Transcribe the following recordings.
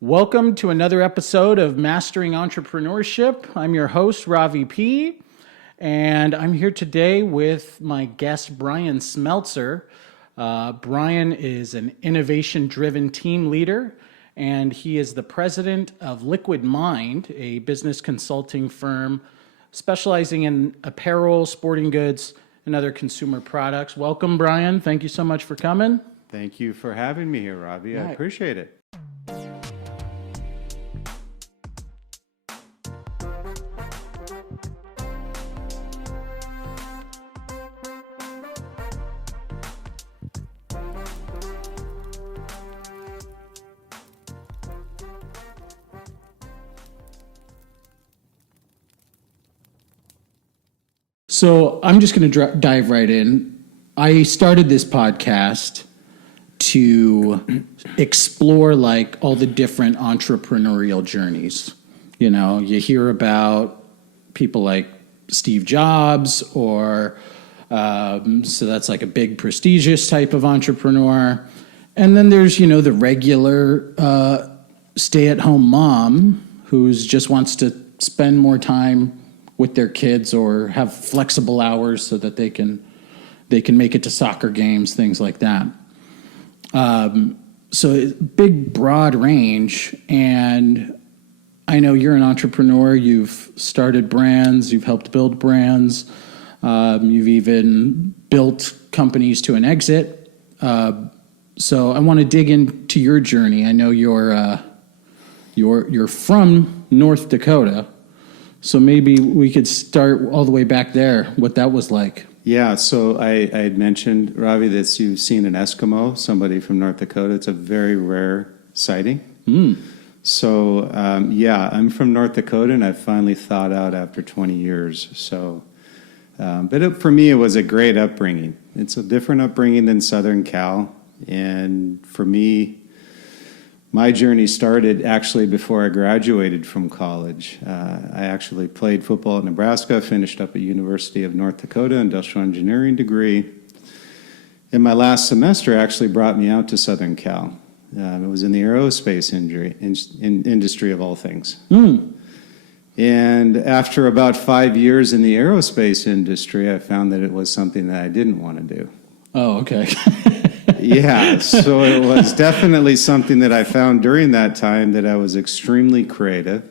Welcome to another episode of Mastering Entrepreneurship. I'm your host, Ravi P., and I'm here today with my guest, Bryan Smeltzer. Bryan is an innovation-driven team leader, and he is the president of Liquid Mind, a business consulting firm specializing in apparel, sporting goods, and other consumer products. Welcome, Bryan. Thank you so much for coming. Thank you for having me here, Ravi. I appreciate it. So I'm just going to dive right in. I started this podcast to explore like all the different entrepreneurial journeys. You know, you hear about people like Steve Jobs or so that's like a big prestigious type of entrepreneur. And then there's, the regular stay-at-home mom who just wants to spend more time with their kids or have flexible hours so that they can make it to soccer games, things like that. So big, broad range. And I know you're an entrepreneur. You've started brands. You've helped build brands. You've even built companies to an exit. So I want to dig into your journey. I know you're from North Dakota. So maybe we could start all the way back there, what that was like. Yeah, so I had mentioned, Ravi, that you've seen an Eskimo, somebody from North Dakota. It's a very rare sighting. So, I'm from North Dakota, and I finally thawed out after 20 years. So, for me, it was a great upbringing. It's a different upbringing than Southern Cal. And for me, my journey started actually before I graduated from college. I actually played football at Nebraska, finished up at University of North Dakota, industrial engineering degree. And my last semester actually brought me out to Southern Cal. It was in the aerospace industry of all things. And after about 5 years in the aerospace industry, I found that it was something that I didn't want to do. Oh, okay. Yeah, so it was definitely something that I found during that time that I was extremely creative.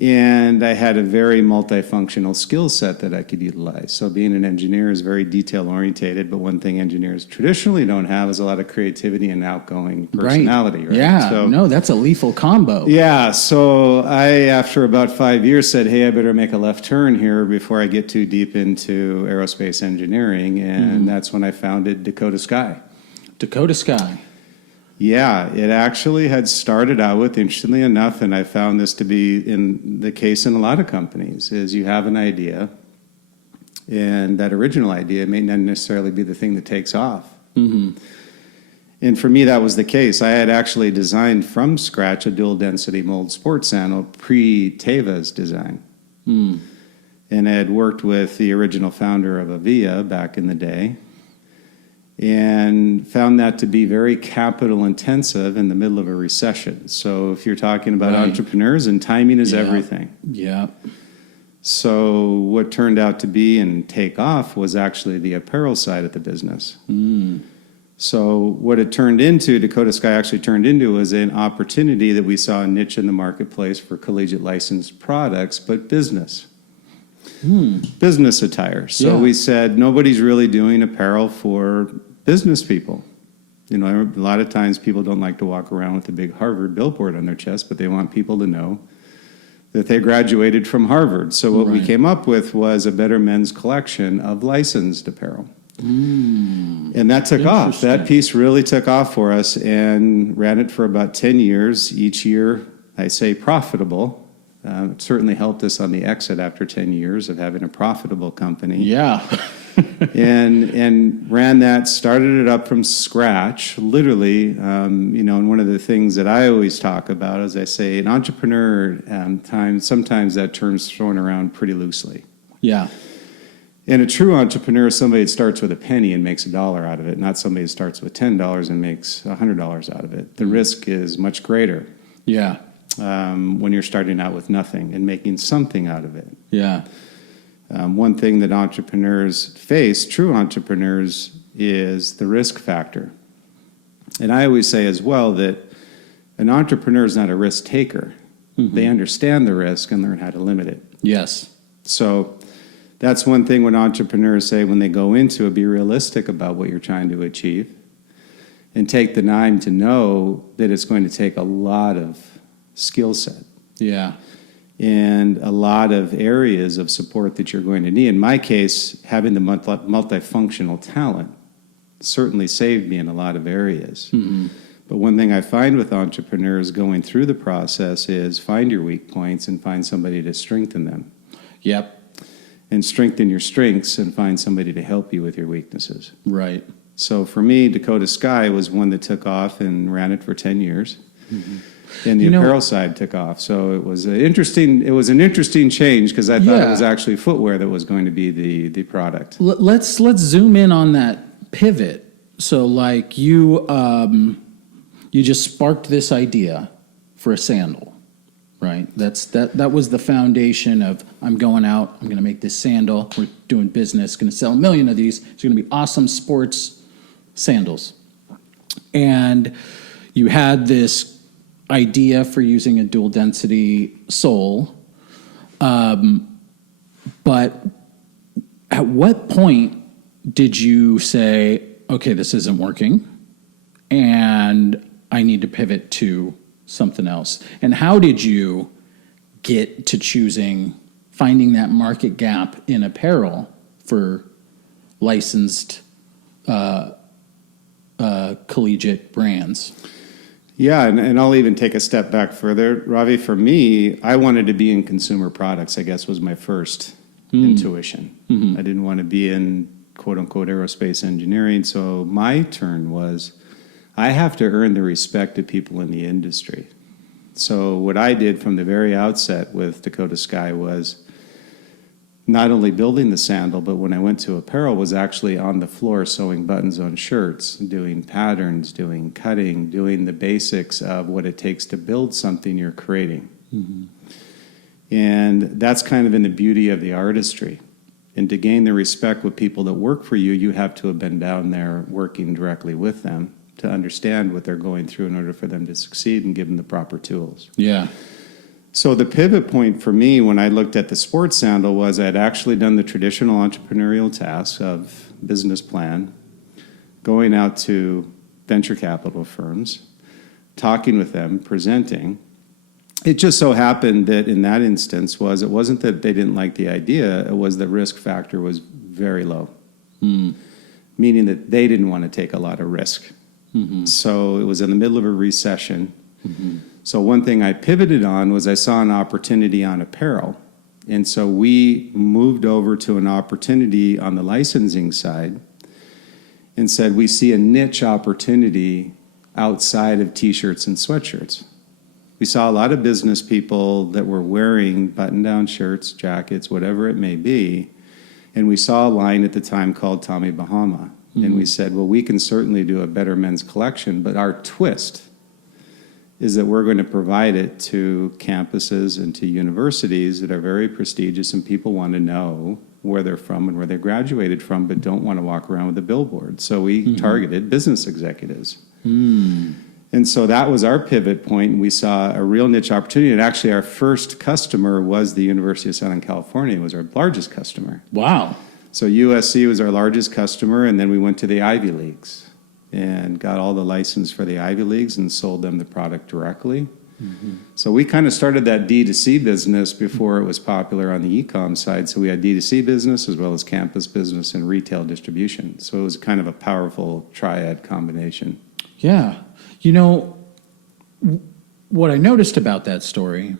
And I had a very multifunctional skill set that I could utilize. So being an engineer is very detail-orientated, but one thing engineers traditionally don't have is a lot of creativity and outgoing personality. Right? Yeah, so, no, that's a lethal combo. Yeah, so I, after about 5 years, said, hey, I better make a left turn here before I get too deep into aerospace engineering, and that's when I founded Dakota Sky. Dakota Sky. Yeah, it actually had started out with, interestingly enough, and I found this to be in the case in a lot of companies, is you have an idea, and that original idea may not necessarily be the thing that takes off. And for me, that was the case. I had actually designed from scratch a dual-density mold sports sandal pre-Teva's design. And I had worked with the original founder of Avia back in the day, and found that to be very capital intensive in the middle of a recession. So if you're talking about entrepreneurs, and timing is everything. Yeah. So what turned out to be and take off was actually the apparel side of the business. So what it turned into, Dakota Sky actually turned into, was an opportunity that we saw a niche in the marketplace for collegiate licensed products, but business. Business attire. So we said, nobody's really doing apparel for business people. A lot of times people don't like to walk around with a big Harvard billboard on their chest, but they want people to know that they graduated from Harvard. So what we came up with was a better men's collection of licensed apparel. And that took off. That piece really took off for us, and ran it for about 10 years. Each year, I say profitable. It certainly helped us on the exit after 10 years of having a profitable company. Yeah. and ran that, started it up from scratch, literally. And one of the things that I always talk about is I say an entrepreneur, sometimes that term's thrown around pretty loosely. Yeah. And a true entrepreneur is somebody that starts with a penny and makes $1 out of it, not somebody that starts with $10 and makes $100 out of it. The risk is much greater. Yeah. When you're starting out with nothing and making something out of it. Yeah. One thing that entrepreneurs face, true entrepreneurs, is the risk factor. And I always say as well that an entrepreneur is not a risk taker. Mm-hmm. They understand the risk and learn how to limit it. Yes. So that's one thing when entrepreneurs say when they go into it, be realistic about what you're trying to achieve and take the time to know that it's going to take a lot of skill set. Yeah. And a lot of areas of support that you're going to need. In my case, having the multifunctional talent certainly saved me in a lot of areas. Mm-hmm. But one thing I find with entrepreneurs going through the process is find your weak points and find somebody to strengthen them. Yep. And strengthen your strengths and find somebody to help you with your weaknesses. Right. So for me, Dakota Sky was one that took off and ran it for 10 years. Mm-hmm. And the apparel side took off. So it was an interesting change because I thought it was actually footwear that was going to be the product. Let's zoom in on that pivot. So like you just sparked this idea for a sandal, right? That was the foundation of I'm going out, I'm going to make this sandal, we're doing business, going to sell 1 million of these. It's going to be awesome sports sandals. And you had this idea for using a dual density sole. But at what point did you say, okay, this isn't working and I need to pivot to something else? And how did you get to finding that market gap in apparel for licensed collegiate brands? Yeah, and I'll even take a step back further. Ravi, for me, I wanted to be in consumer products, I guess, was my first intuition. Mm-hmm. I didn't want to be in, quote-unquote, aerospace engineering. So my turn was, I have to earn the respect of people in the industry. So what I did from the very outset with Dakota Sky was not only building the sandal, but when I went to apparel was actually on the floor sewing buttons on shirts, doing patterns, doing cutting, doing the basics of what it takes to build something you're creating. Mm-hmm. And that's kind of in the beauty of the artistry. And to gain the respect with people that work for you, you have to have been down there working directly with them to understand what they're going through in order for them to succeed and give them the proper tools. Yeah. So the pivot point for me when I looked at the sports sandal was I'd actually done the traditional entrepreneurial tasks of business plan, going out to venture capital firms, talking with them, presenting. It just so happened that in that instance it wasn't that they didn't like the idea, it was the risk factor was very low, meaning that they didn't want to take a lot of risk. Mm-hmm. So it was in the middle of a recession. Mm-hmm. So one thing I pivoted on was I saw an opportunity on apparel. And so we moved over to an opportunity on the licensing side and said we see a niche opportunity outside of T-shirts and sweatshirts. We saw a lot of business people that were wearing button-down shirts, jackets, whatever it may be. And we saw a line at the time called Tommy Bahama. Mm-hmm. And we said, well, we can certainly do a better men's collection, but our twist is that we're going to provide it to campuses and to universities that are very prestigious and people want to know where they're from and where they graduated from, but don't want to walk around with a billboard. So we targeted business executives. And so that was our pivot point, and we saw a real niche opportunity. And actually our first customer was the University of Southern California. It was our largest customer. Wow. So USC was our largest customer, and then we went to the Ivy Leagues and got all the license for the Ivy Leagues and sold them the product directly. Mm-hmm. So we kind of started that D2C business before it was popular on the e-com side. So we had D2C business as well as campus business and retail distribution. So it was kind of a powerful triad combination. Yeah. You know, what I noticed about that story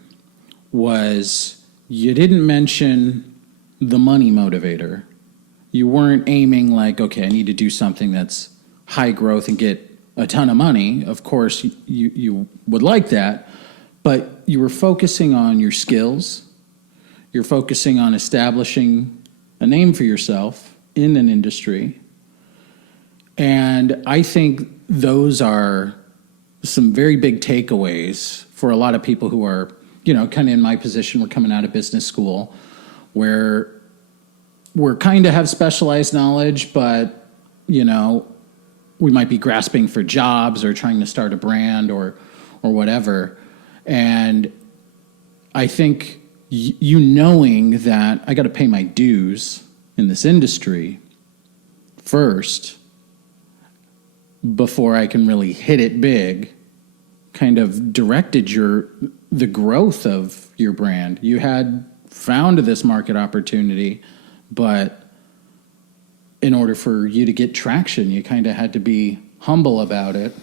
was you didn't mention the money motivator. You weren't aiming like, okay, I need to do something that's high growth and get a ton of money. Of course, you would like that, but you were focusing on your skills. You're focusing on establishing a name for yourself in an industry. And I think those are some very big takeaways for a lot of people who are, kind of in my position. We're coming out of business school where we're kind of have specialized knowledge, but, we might be grasping for jobs or trying to start a brand or whatever. And I think knowing that I got to pay my dues in this industry first before I can really hit it big kind of directed the growth of your brand. You had found this market opportunity, but in order for you to get traction, you kind of had to be humble about it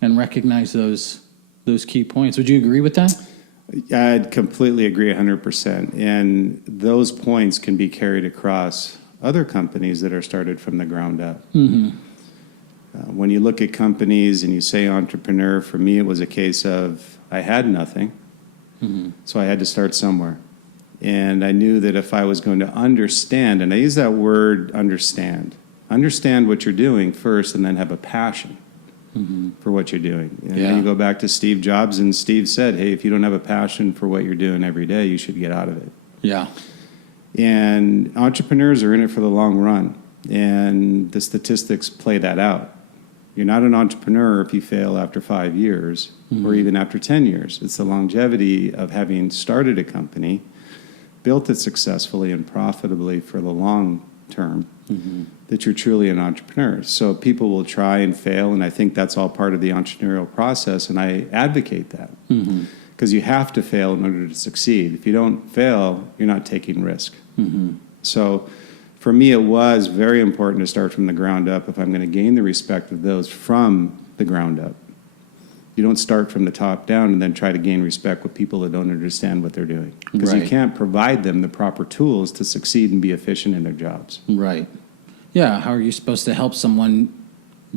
and recognize those key points. Would you agree with that? I'd completely agree 100%. And those points can be carried across other companies that are started from the ground up. Mm-hmm. When you look at companies and you say entrepreneur, for me it was a case of I had nothing, so I had to start somewhere. And I knew that if I was going to understand, and I use that word understand what you're doing first and then have a passion for what you're doing. And then you go back to Steve Jobs, and Steve said, hey, if you don't have a passion for what you're doing every day, you should get out of it. Yeah. And entrepreneurs are in it for the long run, and the statistics play that out. You're not an entrepreneur if you fail after 5 years or even after 10 years. It's the longevity of having started a company, built it successfully and profitably for the long term, that you're truly an entrepreneur. So people will try and fail, and I think that's all part of the entrepreneurial process, and I advocate that. Because you have to fail in order to succeed. If you don't fail, you're not taking risk. So for me, it was very important to start from the ground up if I'm going to gain the respect of those from the ground up. You don't start from the top down and then try to gain respect with people that don't understand what they're doing. Because you can't provide them the proper tools to succeed and be efficient in their jobs. Right. Yeah, how are you supposed to help someone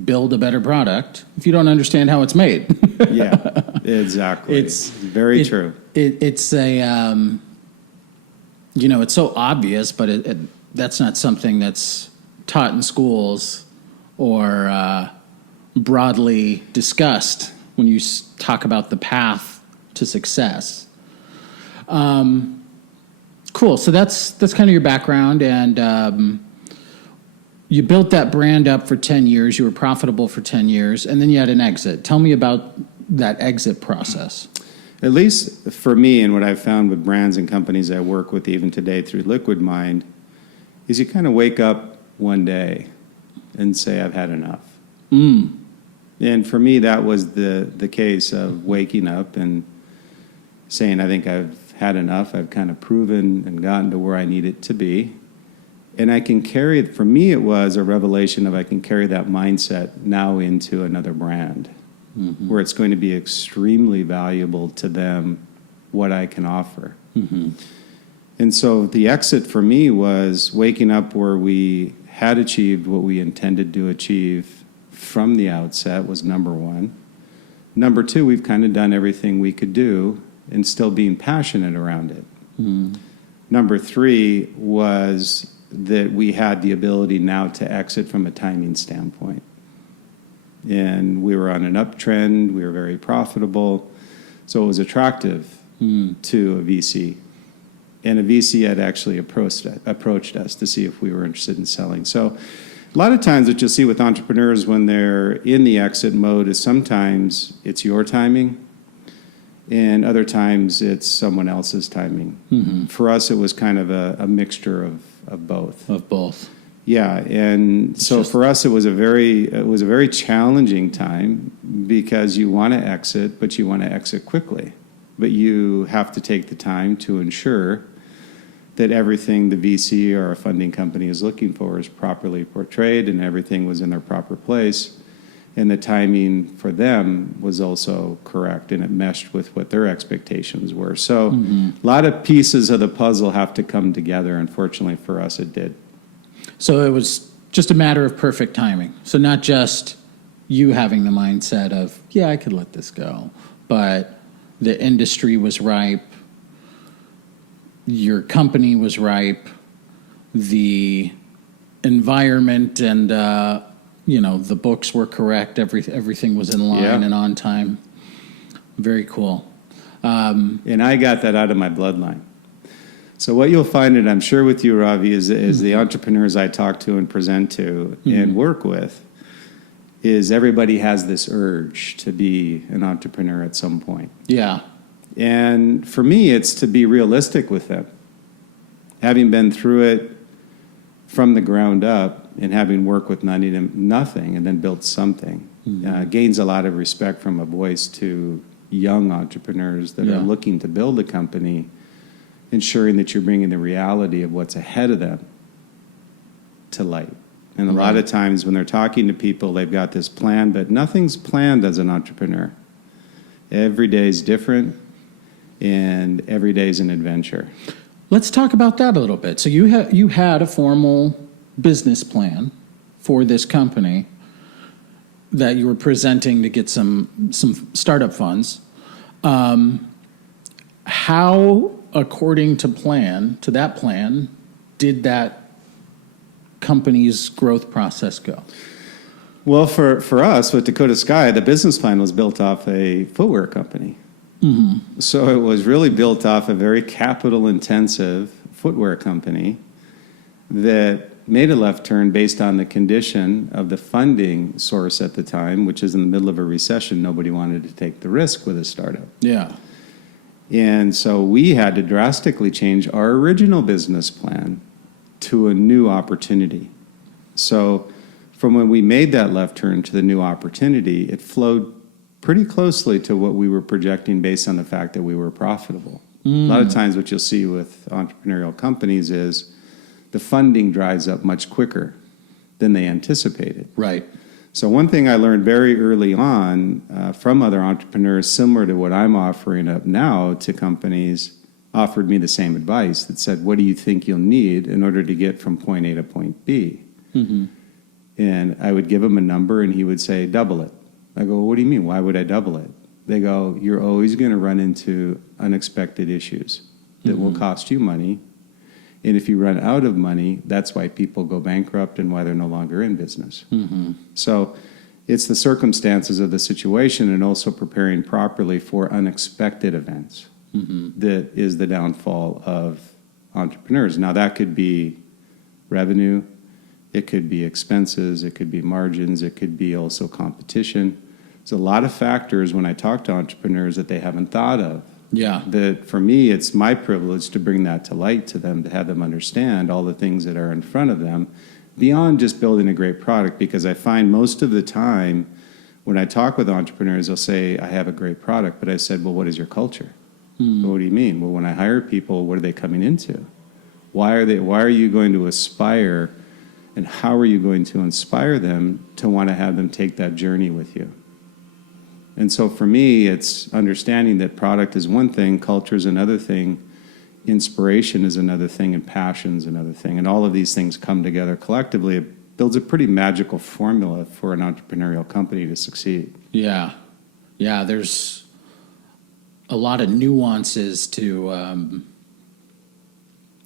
build a better product if you don't understand how it's made? Yeah, exactly. It's very true. It's a, it's so obvious, but that's not something that's taught in schools or broadly discussed when you talk about the path to success. Cool. So that's kind of your background, and you built that brand up for 10 years. You were profitable for 10 years, and then you had an exit. Tell me about that exit process. At least for me, and what I've found with brands and companies I work with even today through Liquid Mind, is you kind of wake up one day and say, I've had enough. And for me, that was the case of waking up and saying, I think I've had enough. I've kind of proven and gotten to where I need it to be. And I can carry, for me, it was a revelation of I can carry that mindset now into another brand where it's going to be extremely valuable to them what I can offer. And so the exit for me was waking up where we had achieved what we intended to achieve from the outset was number one. Number two, we've kind of done everything we could do and still being passionate around it. Number three was that we had the ability now to exit from a timing standpoint. And we were on an uptrend, we were very profitable, so it was attractive to a VC. And a VC had actually approached us to see if we were interested in selling. So a lot of times what you'll see with entrepreneurs when they're in the exit mode is sometimes it's your timing, and other times it's someone else's timing. For us, it was kind of a mixture of both. Of both. Yeah, and so for us, it was a very challenging time because you want to exit, but you want to exit quickly. But you have to take the time to ensure that everything the VC or a funding company is looking for is properly portrayed and everything was in their proper place. And the timing for them was also correct, and it meshed with what their expectations were. So a lot of pieces of the puzzle have to come together. Unfortunately for us, it did. So it was just a matter of perfect timing. So not just you having the mindset of, yeah, I could let this go, but the industry was ripe, your company was ripe, the environment and, the books were correct. Everything was in line Yeah. and on time. Very cool. And I got that out of my bloodline. So what you'll find, and I'm sure with you, Ravi, is the entrepreneurs I talk to and present to and work with, is everybody has this urge to be an entrepreneur at some point. Yeah. And for me, it's to be realistic with them. Having been through it from the ground up and having worked with nothing and then built something, gains a lot of respect from a voice to young entrepreneurs that are looking to build a company, ensuring that you're bringing the reality of what's ahead of them to light. And a lot of times when they're talking to people, they've got this plan, but nothing's planned as an entrepreneur. Every day is different, and every day is an adventure. Let's talk about that a little bit. So you had a formal business plan for this company that you were presenting to get some startup funds. How, according to that plan, did that company's growth process go? Well, for us with Dakota Sky, the business plan was built off a footwear company. So it was really built off a very capital-intensive footwear company that made a left turn based on the condition of the funding source at the time, which is in the middle of a recession. Nobody wanted to take the risk with a startup. Yeah. And so we had to drastically change our original business plan to a new opportunity. So from when we made that left turn to the new opportunity, it flowed pretty closely to what we were projecting based on the fact that we were profitable. A lot of times what you'll see with entrepreneurial companies is the funding dries up much quicker than they anticipated. Right. So one thing I learned very early on from other entrepreneurs, similar to what I'm offering up now to companies, offered me the same advice that said, what do you think you'll need in order to get from point A to point B? And I would give him a number and he would say, double it. I go, well, what do you mean? Why would I double it? They go, you're always going to run into unexpected issues that will cost you money. And if you run out of money, that's why people go bankrupt and why they're no longer in business. So it's the circumstances of the situation and also preparing properly for unexpected events that is the downfall of entrepreneurs. Now, that could be revenue. It could be expenses. It could be margins. It could be also competition. There's a lot of factors when I talk to entrepreneurs that they haven't thought of. Yeah. That for me, it's my privilege to bring that to light to them, to have them understand all the things that are in front of them beyond just building a great product. Because I find most of the time when I talk with entrepreneurs, they'll say, I have a great product. But I said, well, what is your culture? Well, what do you mean? Well, when I hire people, what are they coming into? Why are you going to aspire, and how are you going to inspire them to want to have them take that journey with you? And so for me, it's understanding that product is one thing, culture is another thing, inspiration is another thing, and passion is another thing. And all of these things come together collectively. It builds a pretty magical formula for an entrepreneurial company to succeed. Yeah. Yeah, there's a lot of nuances to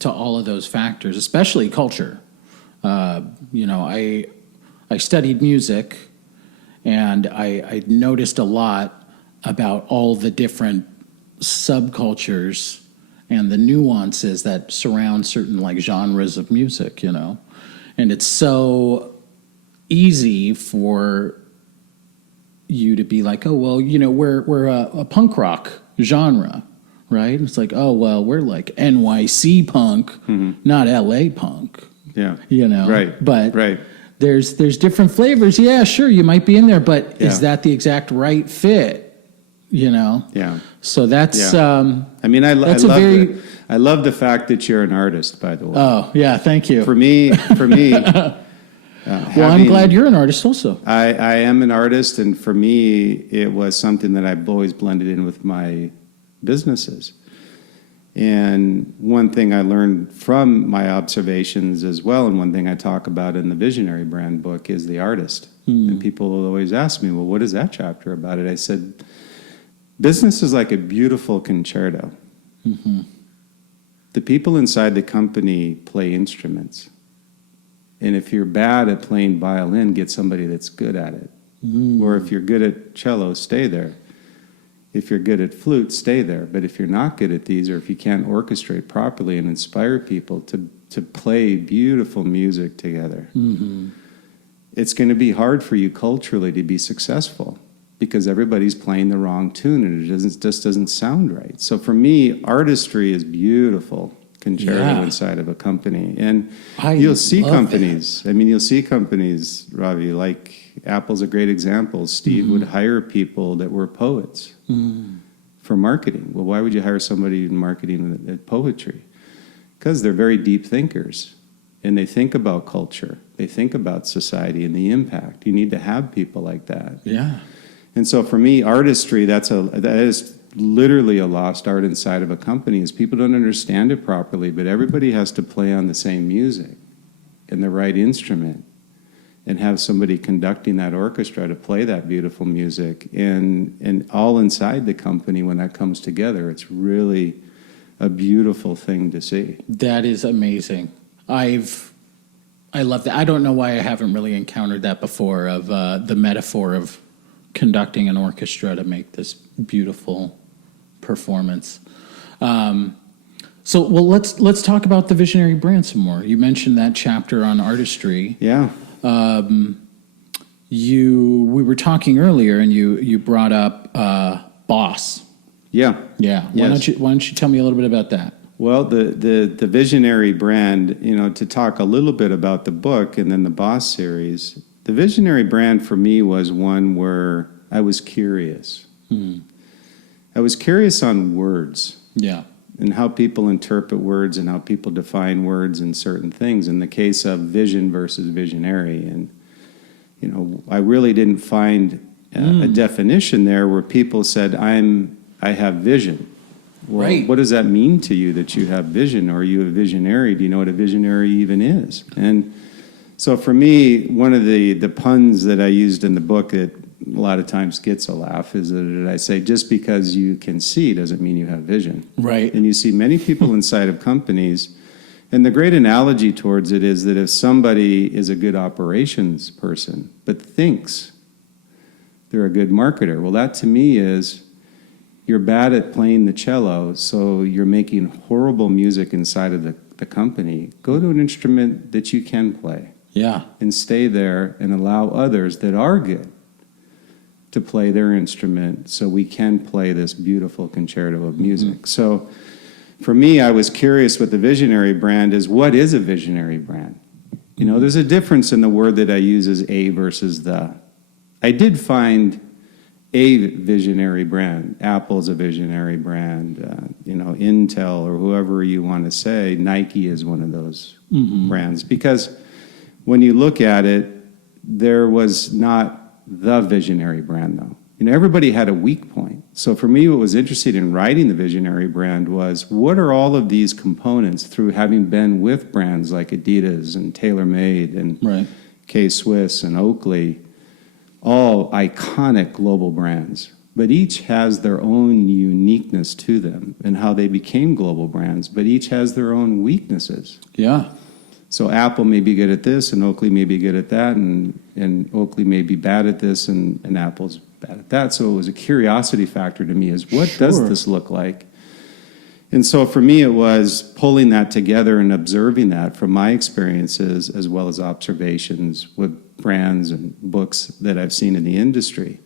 all of those factors, especially culture. I studied music, and I noticed a lot about all the different subcultures and the nuances that surround certain like genres of music, and it's so easy for you to be like, oh, well, we're a punk rock genre, right? It's like, oh, well, we're like NYC punk, not LA punk. Yeah. Right. But right. There's different flavors. Yeah, sure, you might be in there, but is that the exact right fit? Yeah. So that's I love the fact that you're an artist, by the way. Oh, yeah, thank you. For me. Well, I'm glad you're an artist also. I am an artist, and for me, it was something that I've always blended in with my businesses. And one thing I learned from my observations as well, and one thing I talk about in the Visionary Brand book, is the artist. And people will always ask me, well, what is that chapter about it? I said, business is like a beautiful concerto. The people inside the company play instruments. And if you're bad at playing violin, get somebody that's good at it. Or if you're good at cello, stay there. If you're good at flute, stay there. But if you're not good at these, or if you can't orchestrate properly and inspire people to play beautiful music together, it's going to be hard for you culturally to be successful because everybody's playing the wrong tune and it just doesn't sound right. So for me, artistry is beautiful concerto inside of a company. And you'll see companies, you'll see companies, Ravi, like Apple's a great example. Steve would hire people that were poets for marketing. Well, why would you hire somebody in marketing at poetry? Because they're very deep thinkers and they think about culture. They think about society and the impact. You need to have people like that. Yeah. And so for me, artistry, that is literally a lost art inside of a company, is people don't understand it properly, but everybody has to play on the same music and the right instrument and have somebody conducting that orchestra to play that beautiful music. And all inside the company, when that comes together, it's really a beautiful thing to see. That is amazing. I love that. I don't know why I haven't really encountered that before, of the metaphor of conducting an orchestra to make this beautiful performance. Let's talk about the visionary brand some more. You mentioned that chapter on artistry. Yeah. We were talking earlier, and you brought up boss. Yeah. Yeah. Why don't you tell me a little bit about that? Well, the visionary brand, to talk a little bit about the book and then the Boss series, the visionary brand for me was one where I was curious. I was curious on words. Yeah. And how people interpret words and how people define words and certain things. In the case of vision versus visionary. And, I really didn't find a definition there where people said, I have vision. Well, right. What does that mean to you that you have vision? Or are you a visionary? Do you know what a visionary even is? And so for me, one of the puns that I used in the book that a lot of times gets a laugh is that I say, just because you can see doesn't mean you have vision. Right. And you see many people inside of companies, and the great analogy towards it is that if somebody is a good operations person but thinks they're a good marketer, well, that to me is you're bad at playing the cello, so you're making horrible music inside of the company. Go to an instrument that you can play. Yeah. And stay there and allow others that are good to play their instrument so we can play this beautiful concerto of music. So for me, I was curious what the visionary brand is. What is a visionary brand? There's a difference in the word that I use as a versus the. I did find a visionary brand. Apple's a visionary brand. Intel or whoever you want to say, Nike is one of those brands. Because when you look at it, there was not the visionary brand, though. Everybody had a weak point. So for me, what was interesting in writing the visionary brand was, what are all of these components through having been with brands like Adidas and TaylorMade and K-Swiss and Oakley, all iconic global brands, but each has their own uniqueness to them and how they became global brands, but each has their own weaknesses. Yeah. So Apple may be good at this, and Oakley may be good at that, and Oakley may be bad at this, and Apple's bad at that. So it was a curiosity factor to me, is what does this look like? And so for me, it was pulling that together and observing that from my experiences as well as observations with brands and books that I've seen in the industry.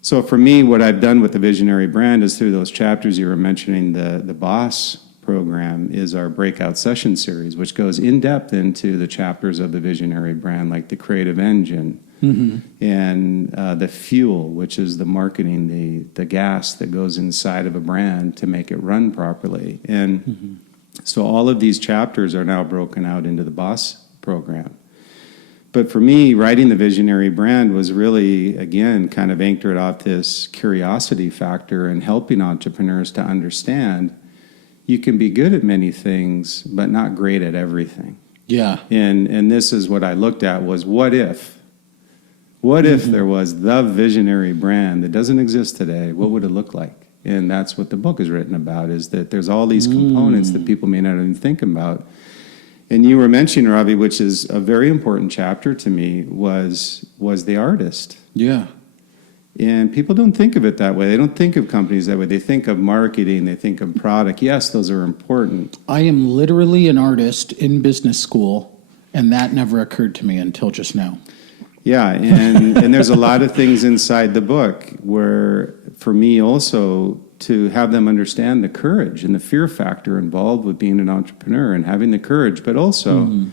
So for me, what I've done with the visionary brand is through those chapters you were mentioning, the Boss program is our breakout session series, which goes in depth into the chapters of the visionary brand, like the creative engine and the fuel, which is the marketing, the gas that goes inside of a brand to make it run properly. And so all of these chapters are now broken out into the Boss program. But for me, writing the visionary brand was really, again, kind of anchored off this curiosity factor and helping entrepreneurs to understand you can be good at many things, but not great at everything. Yeah. And this is what I looked at was, what if? What if there was the visionary brand that doesn't exist today? What would it look like? And that's what the book is written about, is that there's all these components that people may not even think about. And you were mentioning, Ravi, which is a very important chapter to me, was the artist. Yeah. And people don't think of it that way. They don't think of companies that way. They think of marketing. They think of product. Yes, those are important. I am literally an artist in business school, and that never occurred to me until just now. Yeah, and there's a lot of things inside the book where, for me also, to have them understand the courage and the fear factor involved with being an entrepreneur and having the courage, but also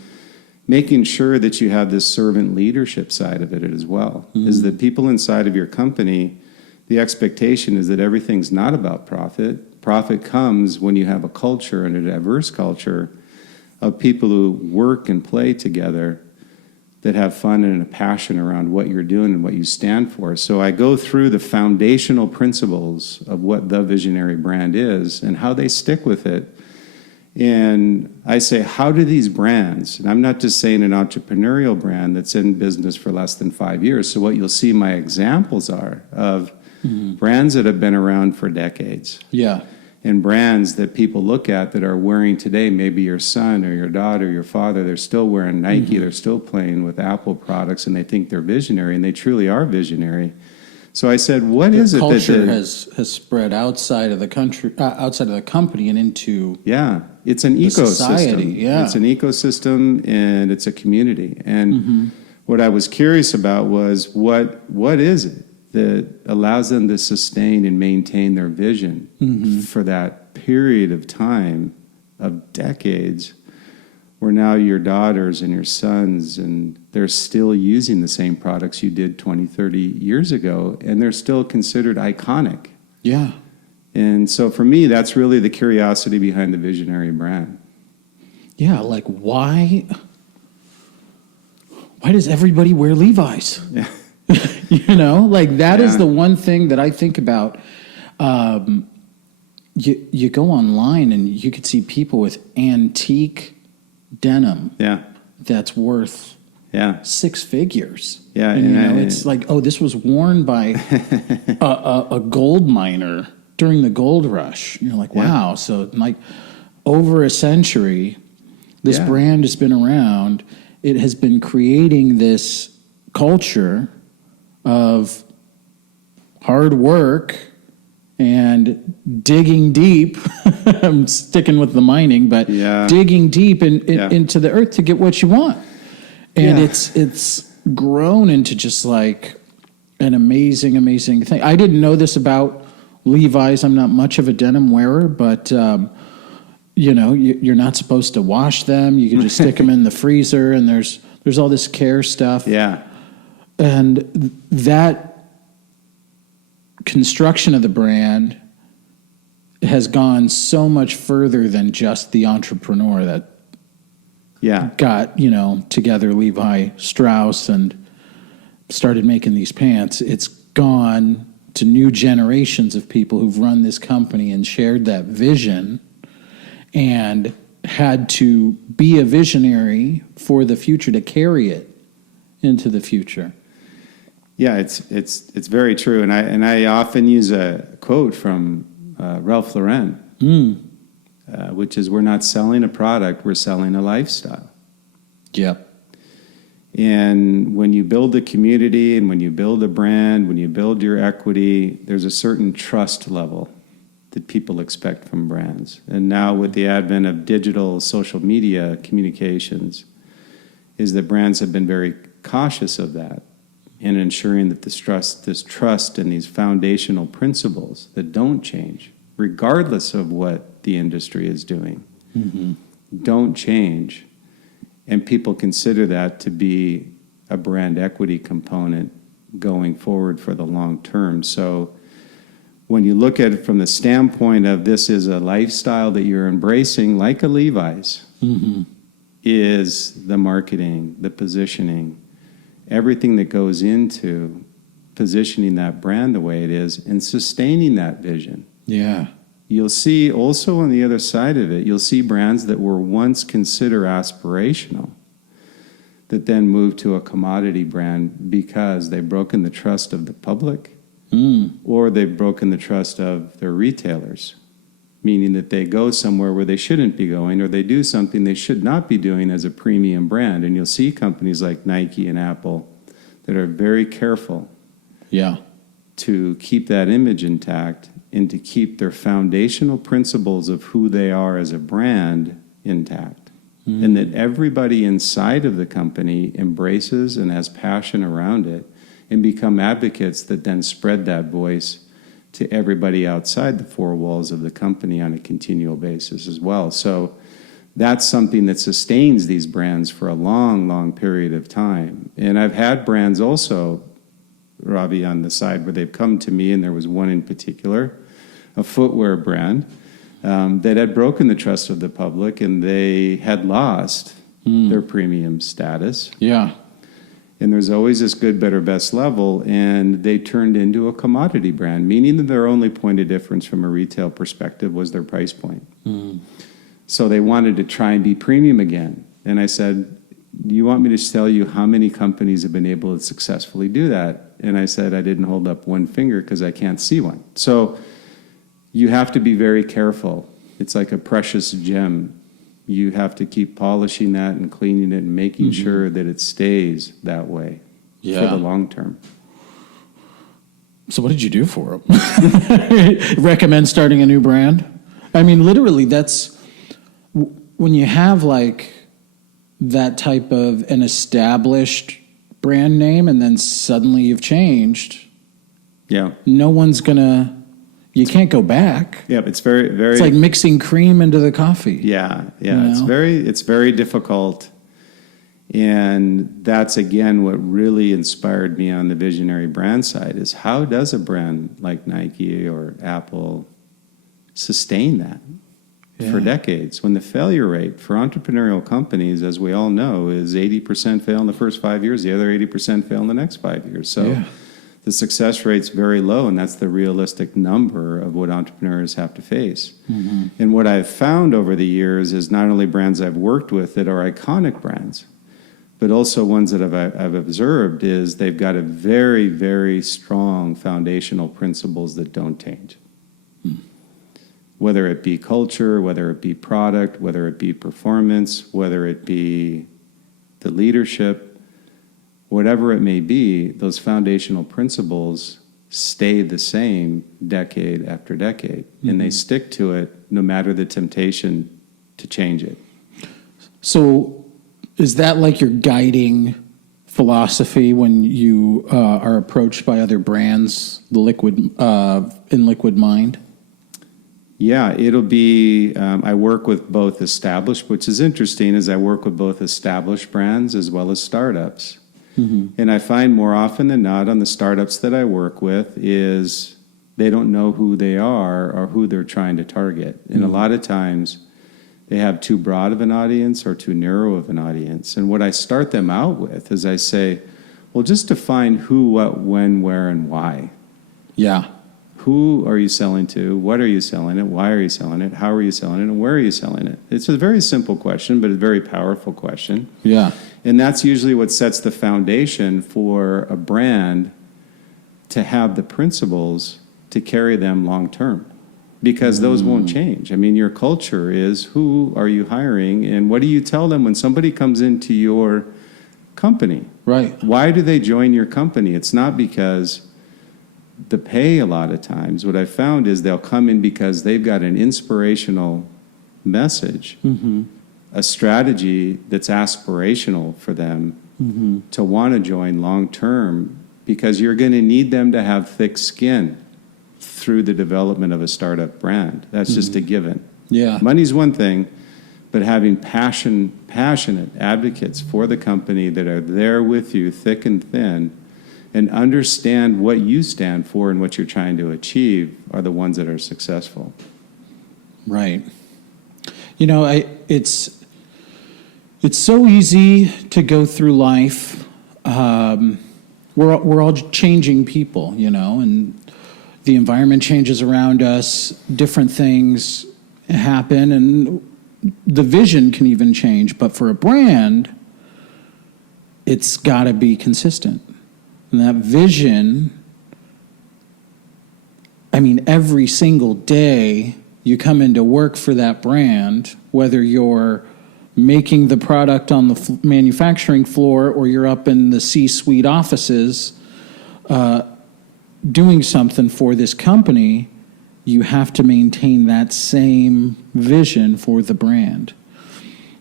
making sure that you have this servant leadership side of it as well. Is that people inside of your company, the expectation is that everything's not about profit. Profit comes when you have a culture, and a diverse culture of people who work and play together, that have fun and a passion around what you're doing and what you stand for. So I go through the foundational principles of what the visionary brand is and how they stick with it. And I say, how do these brands, and I'm not just saying an entrepreneurial brand that's in business for less than 5 years. So what you'll see my examples are of brands that have been around for decades. Yeah. And brands that people look at that are wearing today, maybe your son or your daughter, your father, they're still wearing Nike, they're still playing with Apple products, and they think they're visionary, and they truly are visionary. So I said, what is it that culture has spread outside of the country, outside of the company, and into it's an ecosystem. society. Yeah, it's an ecosystem, and it's a community. And what I was curious about was what is it that allows them to sustain and maintain their vision for that period of time of decades, where now your daughters and your sons, and they're still using the same products you did 20, 30 years ago, and they're still considered iconic. Yeah. And so for me, that's really the curiosity behind the visionary brand. Yeah, like why does everybody wear Levi's? Yeah. You know, like that is the one thing that I think about. You go online and you could see people with antique denim that's worth 6 figures. Yeah, and you know, it's like, oh, this was worn by a gold miner during the gold rush. You're like, wow. So like over a century, this brand has been around. It has been creating this culture of hard work and digging deep. I'm sticking with the mining, but digging deep into the earth to get what you want. And it's grown into just like an amazing, amazing thing. I didn't know this about Levi's. I'm not much of a denim wearer, but you know, you're not supposed to wash them. You can just stick them in the freezer, and there's all this care stuff. Yeah. And that construction of the brand has gone so much further than just the entrepreneur that got, you know, together Levi Strauss and started making these pants. It's gone to new generations of people who've run this company and shared that vision and had to be a visionary for the future to carry it into the future. Yeah, it's very true, and I often use a quote from Ralph Lauren, which is, "We're not selling a product; we're selling a lifestyle." Yep. And when you build a community, and when you build a brand, when you build your equity, there's a certain trust level that people expect from brands. And now, with the advent of digital social media communications, is that brands have been very cautious of that, in ensuring that this trust and these foundational principles that don't change, regardless of what the industry is doing, don't change. And people consider that to be a brand equity component going forward for the long term. So when you look at it from the standpoint of this is a lifestyle that you're embracing, like a Levi's, is the marketing, the positioning, everything that goes into positioning that brand the way it is and sustaining that vision. Yeah. You'll see also on the other side of it, you'll see brands that were once considered aspirational that then move to a commodity brand because they've broken the trust of the public or they've broken the trust of their retailers, meaning that they go somewhere where they shouldn't be going, or they do something they should not be doing as a premium brand. And you'll see companies like Nike and Apple that are very careful to keep that image intact and to keep their foundational principles of who they are as a brand intact. And that everybody inside of the company embraces and has passion around it and become advocates that then spread that voice to everybody outside the four walls of the company on a continual basis as well. So that's something that sustains these brands for a long, long period of time. And I've had brands also, Ravi, on the side where they've come to me, and there was one in particular, a footwear brand, that had broken the trust of the public, and they had lost their premium status. And there's always this good, better, best level, and they turned into a commodity brand, meaning that their only point of difference from a retail perspective was their price point. So they wanted to try and be premium again. And I said, do you want me to tell you how many companies have been able to successfully do that? And I said, I didn't hold up one finger because I can't see one. So you have to be very careful. It's like a precious gem. You have to keep polishing that and cleaning it and making sure that it stays that way for the long term. So what did you do for them? Recommend starting a new brand? I mean, literally, that's when you have like that type of an established brand name and then suddenly you've changed. No one's gonna. You can't go back. It's very, very. It's like mixing cream into the coffee. It's very difficult, and that's again what really inspired me on the visionary brand side. Is how does a brand like Nike or Apple sustain that for decades when the failure rate for entrepreneurial companies, as we all know, is 80% fail in the first 5 years, the other 80% fail in the next 5 years. So. The success rate's very low, and that's the realistic number of what entrepreneurs have to face. And what I've found over the years is not only brands I've worked with that are iconic brands, but also ones that I've observed is they've got a very, very strong foundational principles that don't change. Whether it be culture, whether it be product, whether it be performance, whether it be the leadership, whatever it may be, those foundational principles stay the same decade after decade, and they stick to it no matter the temptation to change it. So is that like your guiding philosophy when you are approached by other brands, the in Liquid Mind? It'll be, I work with both established, which is interesting, is I work with both established brands as well as startups. And I find more often than not on the startups that I work with is they don't know who they are or who they're trying to target. And a lot of times they have too broad of an audience or too narrow of an audience. And what I start them out with is I say, well, just define who, what, when, where, and why. Who are you selling to? What are you selling it? Why are you selling it? How are you selling it? And where are you selling it? It's a very simple question, but a very powerful question. And that's usually what sets the foundation for a brand to have the principles to carry them long term, because those won't change. I mean, your culture is who are you hiring and what do you tell them when somebody comes into your company? Why do they join your company? It's not because the pay a lot of times. What I found is they'll come in because they've got an inspirational message, a strategy that's aspirational for them to want to join long term, because you're going to need them to have thick skin through the development of a startup brand. That's just a given. Money's one thing, but having passionate advocates for the company that are there with you thick and thin and understand what you stand for and what you're trying to achieve are the ones that are successful. You know, it's so easy to go through life. We're all changing people, you know, and the environment changes around us. Different things happen, and the vision can even change. But for a brand, it's got to be consistent. And that vision I mean, every single day you come into work for that brand, whether you're making the product on the manufacturing floor or you're up in the C-suite offices doing something for this company, you have to maintain that same vision for the brand.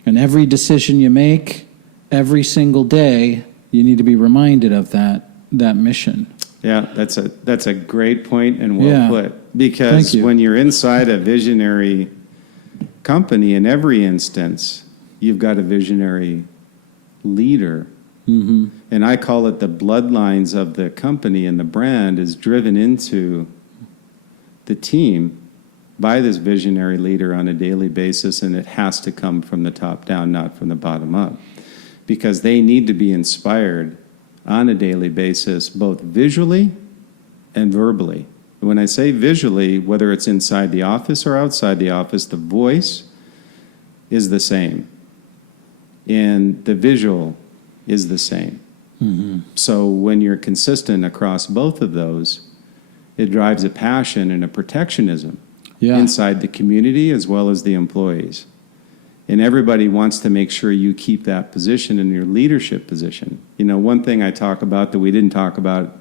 And every decision you make, every single day, you need to be reminded of that mission. Yeah, that's a great point and well put. Because Thank you. when you're inside a visionary company, in every instance, you've got a visionary leader. Mm-hmm. And I call it the bloodlines of the company, and the brand is driven into the team by this visionary leader on a daily basis, and it has to come from the top down, not from the bottom up. Because they need to be inspired on a daily basis, both visually and verbally. When I say visually, whether it's inside the office or outside the office, the voice is the same. And the visual is the same. Mm-hmm. So when you're consistent across both of those, it drives a passion and a protectionism inside the community as well as the employees. And everybody wants to make sure you keep that position in your leadership position. You know, one thing I talk about that we didn't talk about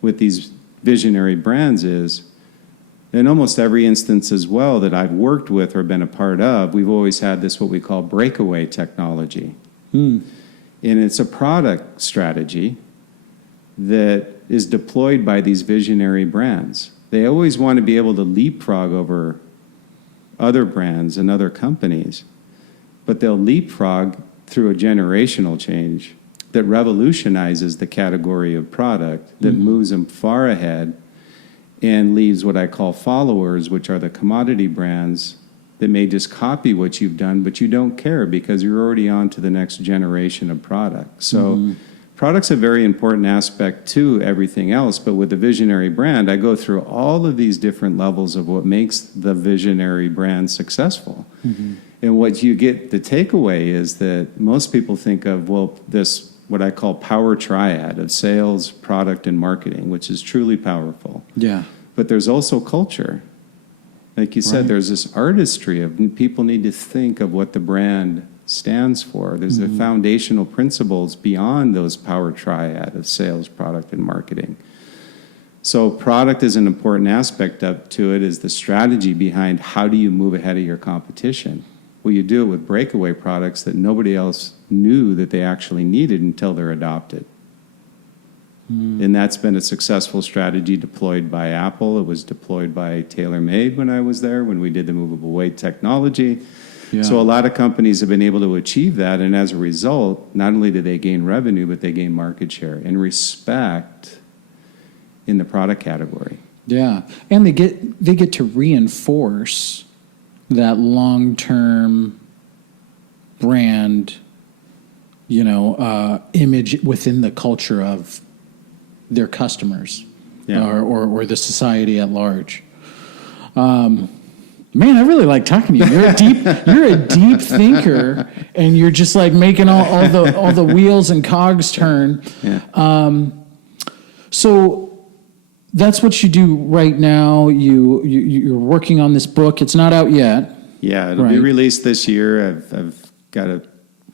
with these visionary brands is, in almost every instance as well that I've worked with or been a part of, we've always had this what we call breakaway technology. And it's a product strategy that is deployed by these visionary brands. They always want to be able to leapfrog over other brands and other companies, but they'll leapfrog through a generational change that revolutionizes the category of product, that moves them far ahead and leaves what I call followers, which are the commodity brands that may just copy what you've done, but you don't care because you're already on to the next generation of product. So product's a very important aspect to everything else, but with the visionary brand, I go through all of these different levels of what makes the visionary brand successful. And what you get, the takeaway is that most people think of, well, this, what I call power triad of sales, product, and marketing, which is truly powerful. Yeah. But there's also culture. Like you said, there's this artistry of people need to think of what the brand stands for. There's the foundational principles beyond those power triad of sales, product, and marketing. So product is an important aspect to it, is the strategy behind how do you move ahead of your competition. Well, you do it with breakaway products that nobody else knew that they actually needed until they're adopted. And that's been a successful strategy deployed by Apple. It was deployed by TaylorMade when I was there, when we did the movable weight technology. Yeah. So a lot of companies have been able to achieve that, and as a result, not only do they gain revenue, but they gain market share and respect in the product category. Yeah, and they get to reinforce that long-term brand, image within the culture of their customers, or the society at large. Man, I really like talking to you. You're a deep thinker, and you're just like making all the wheels and cogs turn. Yeah. So that's what you do right now. You're working on this book. It's not out yet. Yeah, it'll be released this year. I've got a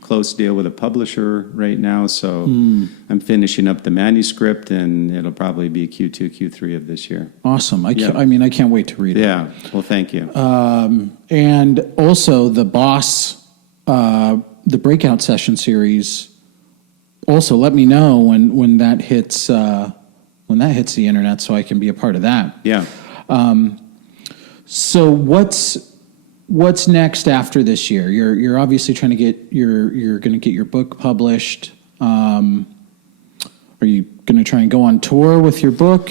close deal with a publisher right now, so I'm finishing up the manuscript, and it'll probably be Q2, Q3 of this year. Awesome. I can't wait to read it. Yeah, well, thank you. And also the Boss, the Breakout Session series, also let me know when that hits the internet so I can be a part of that. Yeah. So what's next after this year? You're obviously trying to you're going to get your book published. Are you going to try and go on tour with your book?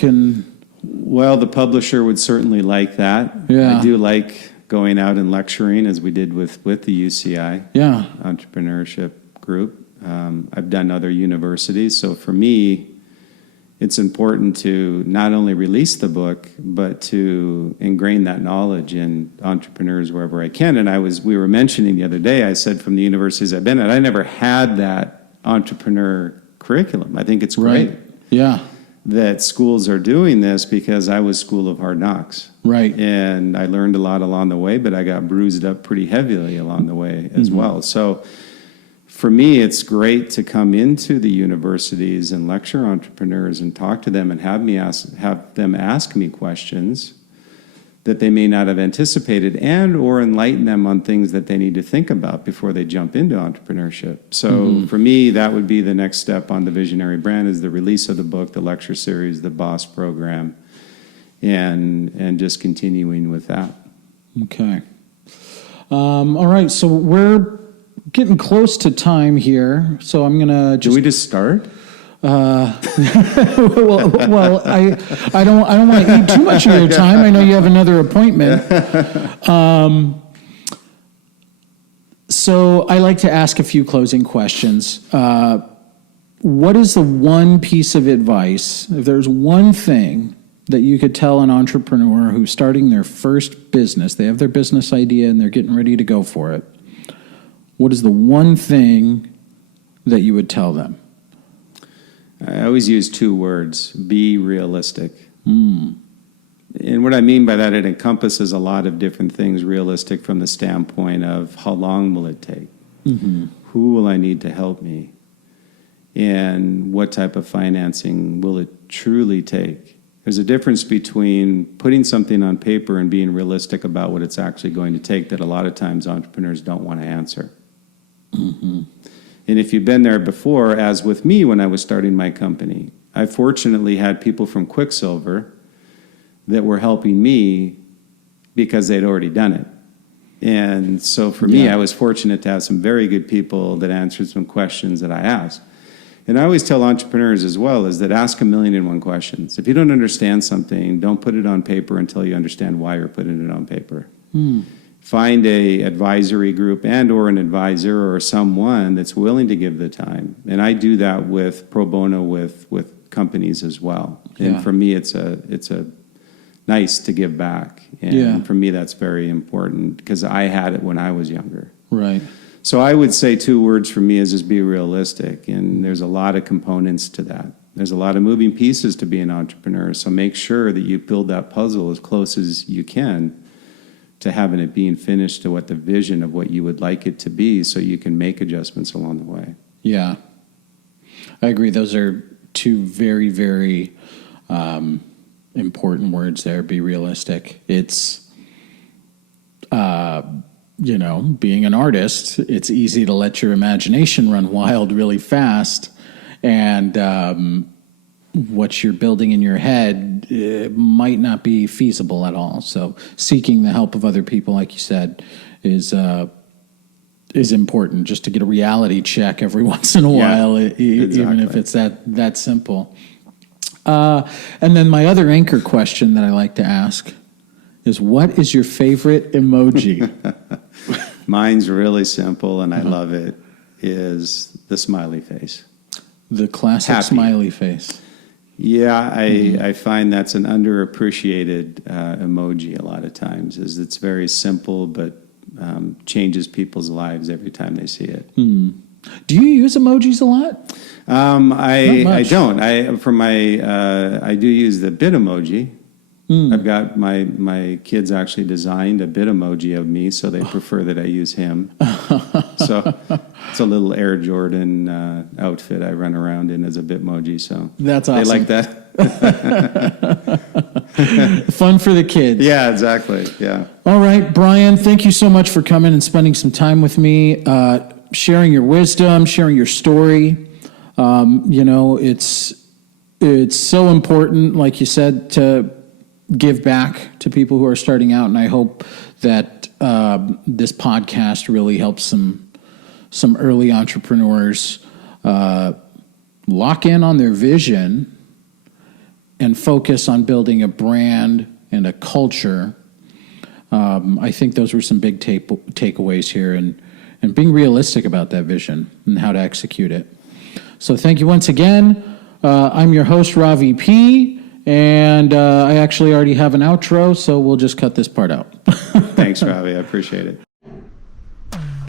Well, the publisher would certainly like that. Yeah. I do like going out and lecturing, as we did with the UCI entrepreneurship group. I've done other universities, so for me, it's important to not only release the book, but to ingrain that knowledge in entrepreneurs wherever I can. And we were mentioning the other day, I said from the universities I've been at, I never had that entrepreneur curriculum. I think it's great. Right. Yeah. that schools are doing this because I was school of hard knocks. Right. And I learned a lot along the way, but I got bruised up pretty heavily along the way as well. So for me, it's great to come into the universities and lecture entrepreneurs and talk to them and have them ask me questions that they may not have anticipated, and or enlighten them on things that they need to think about before they jump into entrepreneurship. So for me, that would be the next step on the Visionary brand, is the release of the book, the lecture series, the Boss program, and just continuing with that. Okay. All right. So we're getting close to time here. So I'm going to just... Do we just start? well, I don't want to eat too much of your time. I know you have another appointment. So I like to ask a few closing questions. What is the one piece of advice, if there's one thing that you could tell an entrepreneur who's starting their first business, they have their business idea and they're getting ready to go for it, what is the one thing that you would tell them? I always use two words: be realistic. And what I mean by that, it encompasses a lot of different things. Realistic from the standpoint of how long will it take? Who will I need to help me? And what type of financing will it truly take? There's a difference between putting something on paper and being realistic about what it's actually going to take that a lot of times entrepreneurs don't want to answer. And if you've been there before, as with me when I was starting my company, I fortunately had people from Quicksilver that were helping me because they'd already done it. And so for me, I was fortunate to have some very good people that answered some questions that I asked. And I always tell entrepreneurs as well is that ask 1,000,001 questions. If you don't understand something, don't put it on paper until you understand why you're putting it on paper. Find a advisory group and or an advisor or someone that's willing to give the time. And I do that with pro bono with companies as well. And for me, it's a nice to give back. And for me, that's very important because I had it when I was younger. Right. So I would say two words for me is just be realistic. And there's a lot of components to that. There's a lot of moving pieces to be an entrepreneur. So make sure that you build that puzzle as close as you can to having it being finished to what the vision of what you would like it to be, so you can make adjustments along the way. Yeah. I agree. Those are two very, very important words there. Be realistic. It's, being an artist, it's easy to let your imagination run wild really fast. And what you're building in your head might not be feasible at all. So seeking the help of other people, like you said, is important, just to get a reality check every once in a while, even if it's that simple. And then my other anchor question that I like to ask is, what is your favorite emoji? Mine's really simple, and I love it, is the smiley face. The classic smiley face. Yeah, I find that's an underappreciated emoji a lot of times. Is it's very simple, but changes people's lives every time they see it. Do you use emojis a lot? I don't. I do use the bit emoji. I've got my kids actually designed a bit emoji of me, so they prefer that I use him. So it's a little Air Jordan outfit I run around in as a Bitmoji. So that's awesome. They like that. Fun for the kids. Yeah, exactly. Yeah. All right, Bryan, thank you so much for coming and spending some time with me, sharing your wisdom, sharing your story. It's so important, like you said, to give back to people who are starting out, and I hope that this podcast really helps some early entrepreneurs lock in on their vision and focus on building a brand and a culture. I think those were some big takeaways here, and being realistic about that vision and how to execute it. So thank you once again. I'm your host, Ravi P., and I actually already have an outro, so we'll just cut this part out. Thanks, Ravi. I appreciate it.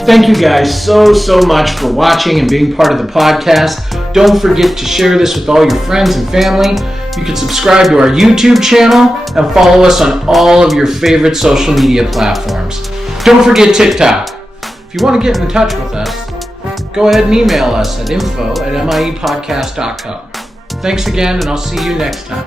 Thank you guys so much for watching and being part of the podcast. Don't forget to share this with all your friends and family. You can subscribe to our YouTube channel and follow us on all of your favorite social media platforms. Don't forget TikTok. If you want to get in touch with us, go ahead and email us at info@miepodcast.com. Thanks again, and I'll see you next time.